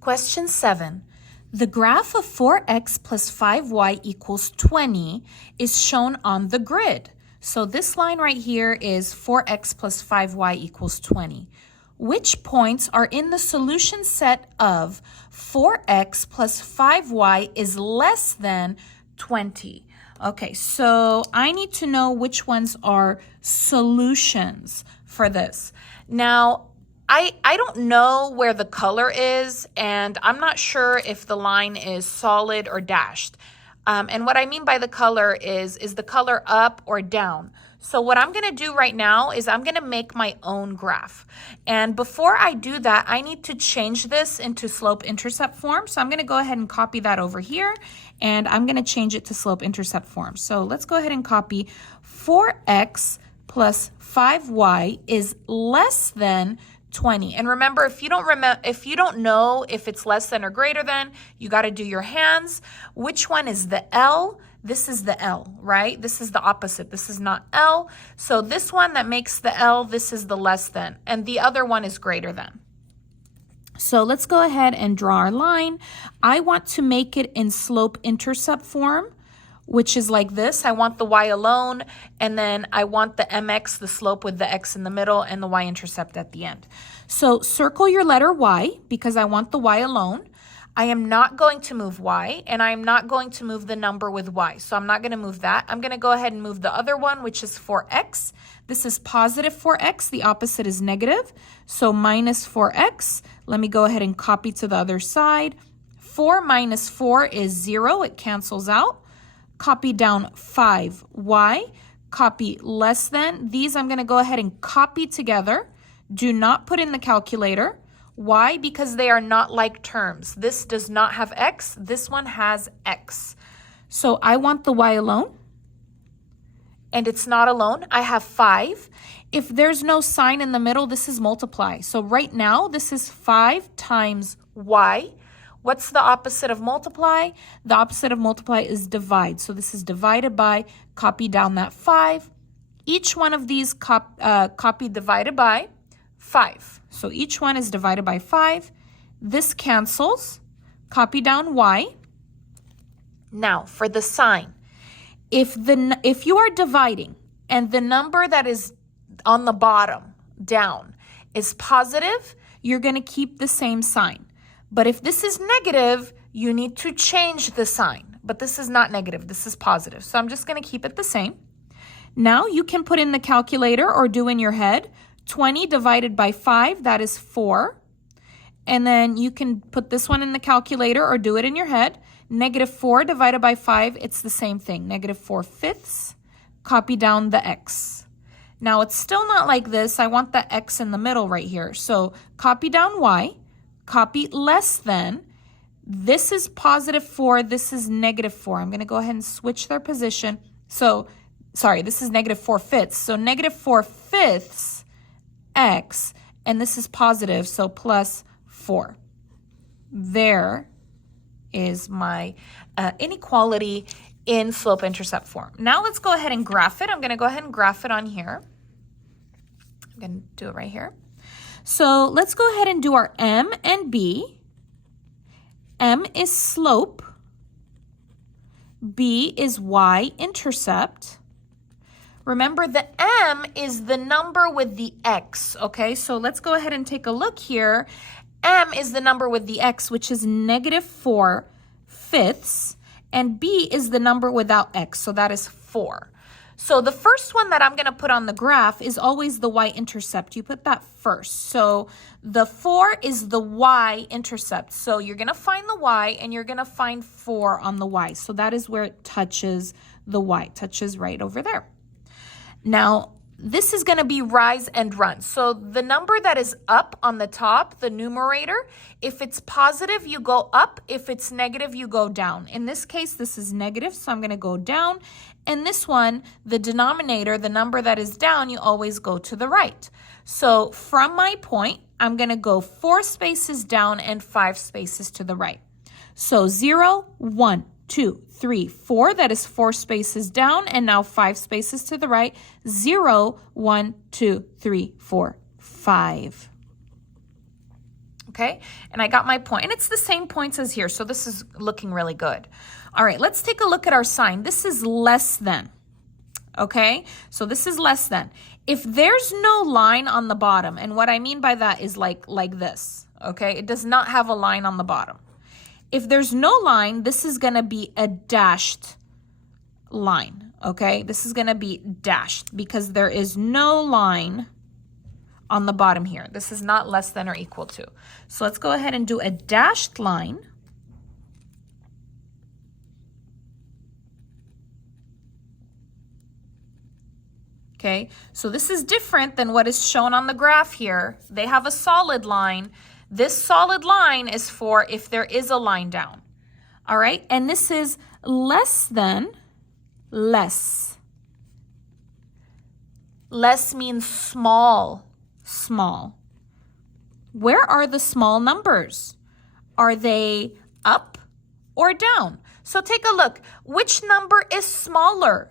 Question 7. The graph of 4x plus 5y equals 20 is shown on the grid. So this line right here is 4x plus 5y equals 20. Which points are in the solution set of 4x plus 5y is less than 20? Okay, so I need to know which ones are solutions for this. Now, I don't know where the color is, and I'm not sure if the line is solid or dashed. And what I mean by the color is the color up or down? So what I'm going to do right now is I'm going to make my own graph. And before I do that, I need to change this into slope-intercept form. So I'm going to go ahead and copy that over here, and I'm going to change it to slope-intercept form. So let's go ahead and copy 4x plus 5y is less than 20. And remember, if you don't know if it's less than or greater than, you got to do your hands. Which one is the L? This is the L, right? This is the opposite. This is not L. So this one that makes the L, this is the less than, and the other one is greater than. So let's go ahead and draw our line. I want to make it in slope-intercept form, which is like this. I want the y alone, and then I want the mx, the slope with the x in the middle, and the y-intercept at the end. So circle your letter y because I want the y alone. I am not going to move y, and I am not going to move the number with y. So I'm not going to move that. I'm going to go ahead and move the other one, which is 4x. This is positive 4x. The opposite is negative. So minus 4x. Let me go ahead and copy to the other side. 4 minus 4 is 0. It cancels out. Copy down 5y, copy less than. These I'm going to go ahead and copy together. Do not put in the calculator. Why? Because they are not like terms. This does not have x. This one has x. So I want the y alone, and it's not alone. I have 5. If there's no sign in the middle, this is multiply. So right now, this is 5 times y. What's the opposite of multiply? The opposite of multiply is divide. So this is divided by, copy down that 5. Each one of these copy divided by 5. So each one is divided by 5. This cancels. Copy down y. Now for the sign. If you are dividing and the number that is on the bottom down is positive, you're going to keep the same sign. But if this is negative, you need to change the sign. But this is not negative, this is positive. So I'm just going to keep it the same. Now you can put in the calculator or do in your head. 20 divided by 5, that is 4. And then you can put this one in the calculator or do it in your head. Negative 4 divided by 5, it's the same thing. Negative 4/5. Copy down the x. Now it's still not like this. I want the x in the middle right here. So copy down y. Copy less than. This is positive 4. This is negative 4. I'm going to go ahead and switch their position. So, sorry, this is negative 4/5. So negative 4/5 x, and this is positive, so plus 4. There is my inequality in slope-intercept form. Now let's go ahead and graph it. I'm going to go ahead and graph it on here. I'm going to do it right here. So let's go ahead and do our M and B. M is slope. B is y-intercept. Remember, the M is the number with the x, okay? So let's go ahead and take a look here. M is the number with the x, which is negative 4/5, and B is the number without x, so that is 4. So the first one that I'm going to put on the graph is always the y-intercept. You put that first. So the 4 is the y-intercept. So you're going to find the y, and you're going to find 4 on the y. So that is where it touches the y, touches right over there. Now, this is going to be rise and run. So the number that is up on the top, the numerator, if it's positive, you go up. If it's negative, you go down. In this case, this is negative, so I'm going to go down. And this one, the denominator, the number that is down, you always go to the right. So from my point, I'm going to go 4 spaces down and 5 spaces to the right. So 0, 1, 2, 3, 4. That is 4 spaces down, and now 5 spaces to the right. 0, 1, 2, 3, 4, 5. okay? And I got my point, and it's the same points as here, so this is looking really good. All right, let's take a look at our sign. This is less than, okay? So this is less than. If there's no line on the bottom, and what I mean by that is like this, okay? It does not have a line on the bottom. If there's no line, this is gonna be a dashed line, okay? This is gonna be dashed because there is no line on the bottom here. This is not less than or equal to. So let's go ahead and do a dashed line. Okay, so this is different than what is shown on the graph here. They have a solid line. This solid line is for if there is a line down. All right, and this is less than, less. Less means small, small. Where are the small numbers? Are they up or down? So take a look. Which number is smaller?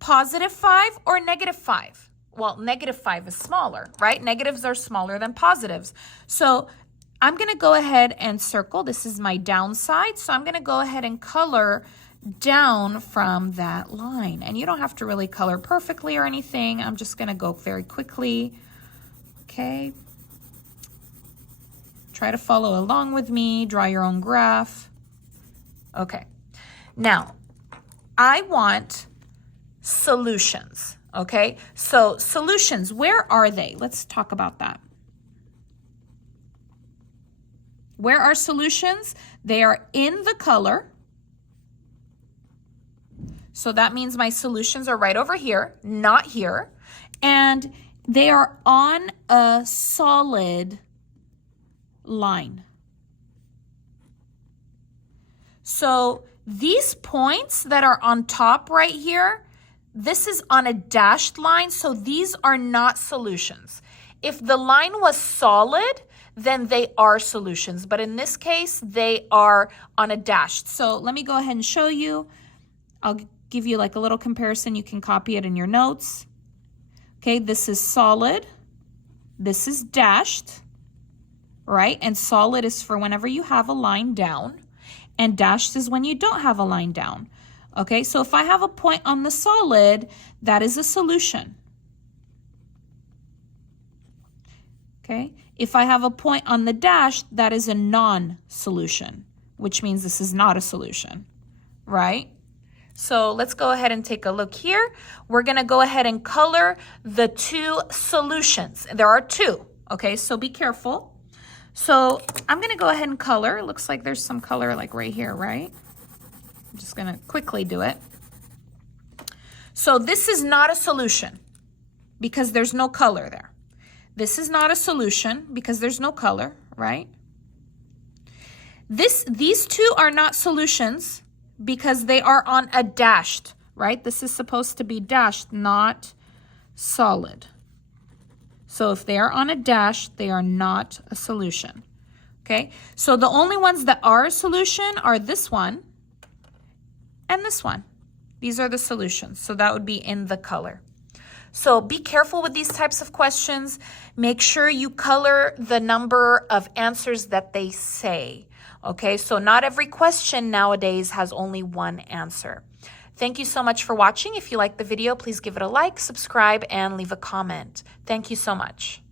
Positive 5 or negative 5? Well, negative 5 is smaller, right? Negatives are smaller than positives. So I'm going to go ahead and circle. This is my downside. So I'm going to go ahead and color down from that line. And you don't have to really color perfectly or anything. I'm just going to go very quickly. Okay. Try to follow along with me. Draw your own graph. Okay. Now, I want solutions, okay? So solutions, where are they? Let's talk about that. Where are solutions? They are in the color. So that means my solutions are right over here, not here. And they are on a solid line. So these points that are on top right here, this is on a dashed line, so these are not solutions. If the line was solid, then they are solutions. But in this case, they are on a dashed. So let me go ahead and show you. I'll give you like a little comparison. You can copy it in your notes. Okay, this is solid. This is dashed, right? And solid is for whenever you have a line down. And dashed is when you don't have a line down. Okay, so if I have a point on the solid, that is a solution. Okay, if I have a point on the dashed, that is a non-solution, which means this is not a solution, right? So let's go ahead and take a look here. We're gonna go ahead and color the two solutions. There are two, okay, so be careful. So I'm gonna go ahead and color. It looks like there's some color like right here, right? I'm just gonna quickly do it. So this is not a solution because there's no color there. This is not a solution because there's no color, right? These two are not solutions because they are on a dashed, right? This is supposed to be dashed, not solid. So if they are on a dash, they are not a solution, okay? So the only ones that are a solution are this one and this one. These are the solutions, so that would be in the color. So be careful with these types of questions. Make sure you color the number of answers that they say, okay? So not every question nowadays has only one answer. Thank you so much for watching. If you liked the video, please give it a like, subscribe, and leave a comment. Thank you so much.